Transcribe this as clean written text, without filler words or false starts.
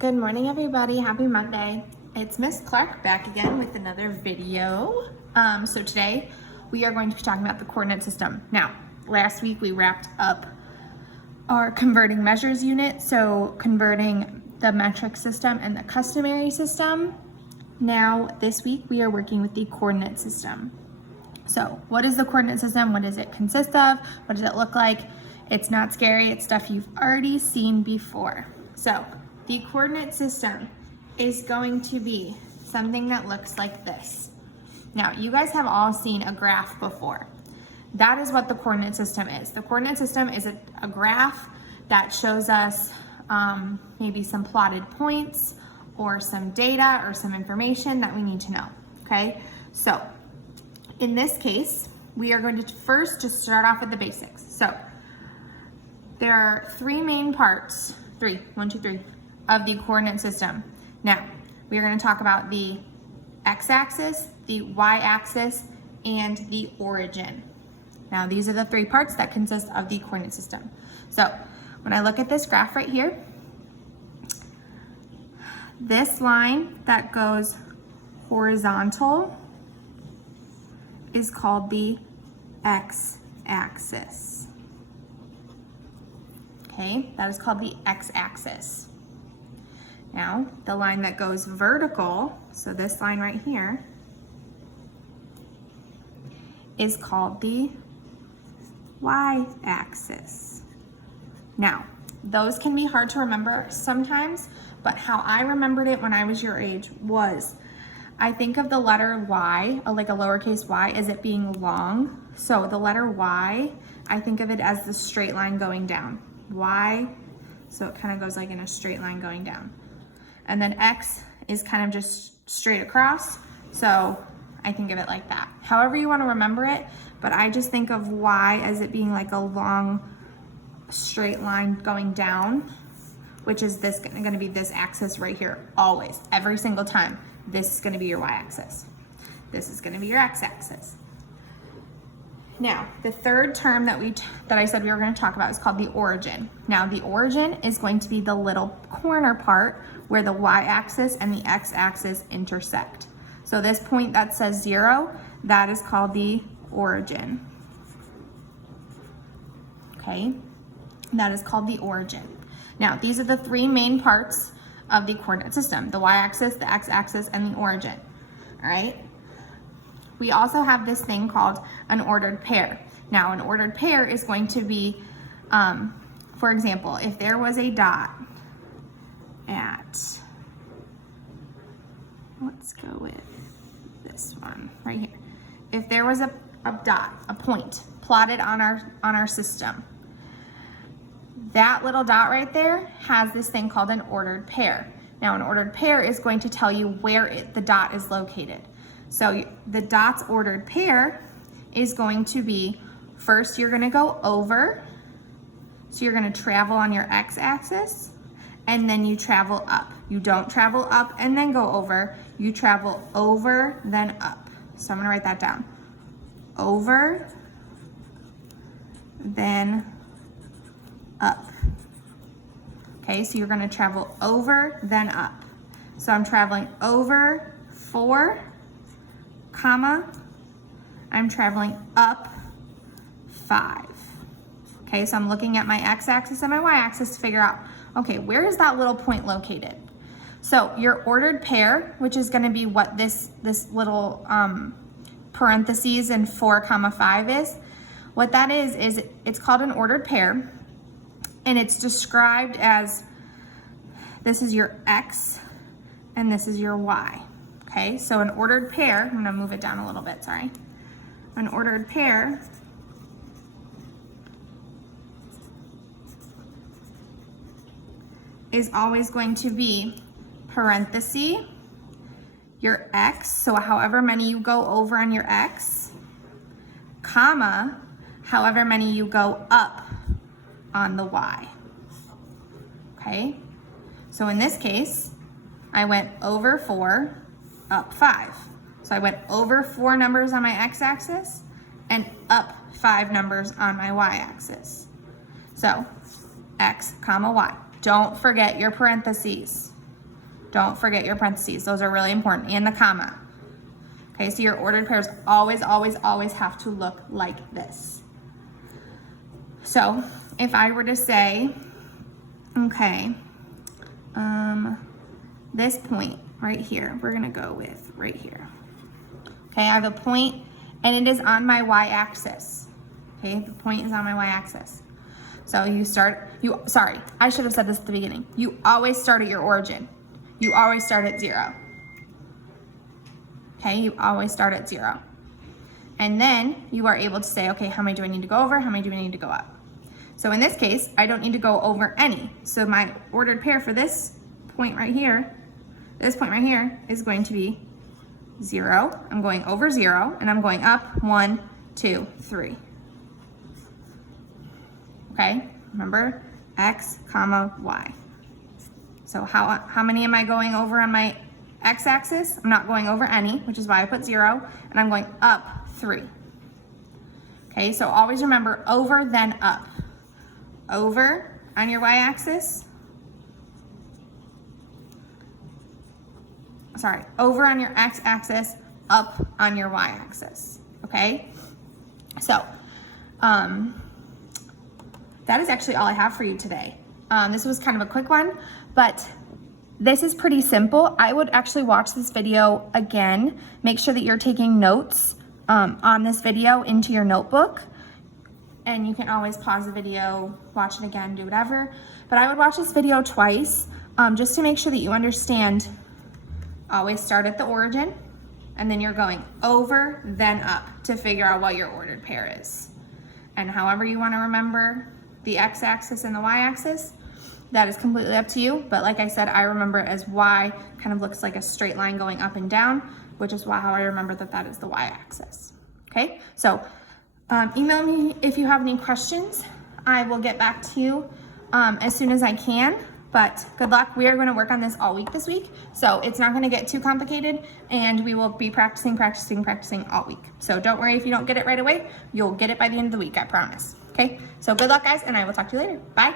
Good morning, everybody. Happy Monday. It's Miss Clark back again with another video. So today we are going to be talking about the coordinate system. Now, last week we wrapped up our converting measures unit, so converting the metric system and the customary system. Now, this week we are working with the coordinate system. So what is the coordinate system? What does it consist of? What does it look like? It's not scary. It's stuff you've already seen before. So the coordinate system is going to be something that looks like this. Now, you guys have all seen a graph before. That is what the coordinate system is. The coordinate system is a graph that shows us maybe some plotted points or some data or some information that we need to know, okay? So in this case, we are going to first just start off with the basics. So there are three main parts, three of the coordinate system. Now, we are going to talk about the x-axis, the y-axis, and the origin. Now, these are the three parts that consist of the coordinate system. So, when I look at this graph right here, this line that goes horizontal is called the x-axis. Okay, that is called the x-axis. Now, the line that goes vertical, so this line right here, is called the y-axis. Now, those can be hard to remember sometimes, but how I remembered it when I was your age was, I think of the letter y, like a lowercase y, as it being long. So the letter y, I think of it as the straight line going down. Y, so it kind of goes like in a straight line going down. And then X is kind of just straight across, so I think of it like that. However you want to remember it, but I just think of Y as it being like a long straight line going down, which is this going to be this axis right here, always, every single time. This is going to be your Y-axis. This is going to be your X-axis. Now, the third term that I said we were going to talk about is called the origin. Now, the origin is going to be the little corner part where the y-axis and the x-axis intersect. So this point that says 0, that is called the origin. Okay, that is called the origin. Now, these are the three main parts of the coordinate system: the y-axis, the x-axis, and the origin. All right. We also have this thing called an ordered pair. Now, an ordered pair is going to be, for example, if there was a dot at, let's go with this one right here. If there was a dot, a point plotted on our system, that little dot right there has this thing called an ordered pair. Now, an ordered pair is going to tell you where the dot is located. So the dot's ordered pair is going to be, first you're going to go over, so you're going to travel on your x-axis, and then you travel up. You don't travel up and then go over, you travel over, then up. So I'm going to write that down. Over, then up. Okay, so you're going to travel over, then up. So I'm traveling over 4, comma, I'm traveling up 5. Okay, so I'm looking at my x-axis and my y-axis to figure out, okay, where is that little point located? So your ordered pair, which is going to be what this little parentheses in 4, comma 5 is, what that is it's called an ordered pair, and it's described as, this is your x and this is your y. Okay, so an ordered pair, I'm going to move it down a little bit, sorry. An ordered pair is always going to be parenthesis, your x, so however many you go over on your x, comma, however many you go up on the y. Okay, so in this case, I went over 4, up 5. So I went over 4 numbers on my x-axis and up 5 numbers on my y-axis. So x comma y. Don't forget your parentheses. Don't forget your parentheses. Those are really important, and the comma. Okay, so your ordered pairs always, always, always have to look like this. So if I were to say, okay, this point right here, we're gonna go with right here. Okay, I have a point and it is on my y-axis. Okay, the point is on my y-axis. So sorry, I should have said this at the beginning. You always start at your origin. You always start at 0. Okay, you always start at 0. And then you are able to say, okay, how many do I need to go over? How many do I need to go up? So in this case, I don't need to go over any. So my ordered pair for this point right here, this point right here is going to be 0. I'm going over 0 and I'm going up 1, 2, 3. Okay, remember X, comma, Y. So how many am I going over on my x-axis? I'm not going over any, which is why I put 0, and I'm going up 3. Okay, so always remember over, then up. Over on your y-axis. Sorry, over on your x-axis, up on your y-axis. Okay, so that is actually all I have for you today. This was kind of a quick one, but this is pretty simple. I would actually watch this video again. Make sure that you're taking notes on this video into your notebook. And you can always pause the video, watch it again, do whatever. But I would watch this video twice just to make sure that you understand. Always start at the origin, and then you're going over, then up to figure out what your ordered pair is. And however you want to remember the x-axis and the y-axis, that is completely up to you. But like I said, I remember it as y, kind of looks like a straight line going up and down, which is how I remember that is the y-axis. Okay, so email me if you have any questions. I will get back to you as soon as I can. But good luck. We are going to work on this all week this week, so it's not going to get too complicated, and we will be practicing all week. So don't worry if you don't get it right away. You'll get it by the end of the week, I promise. Okay, so good luck, guys, and I will talk to you later. Bye.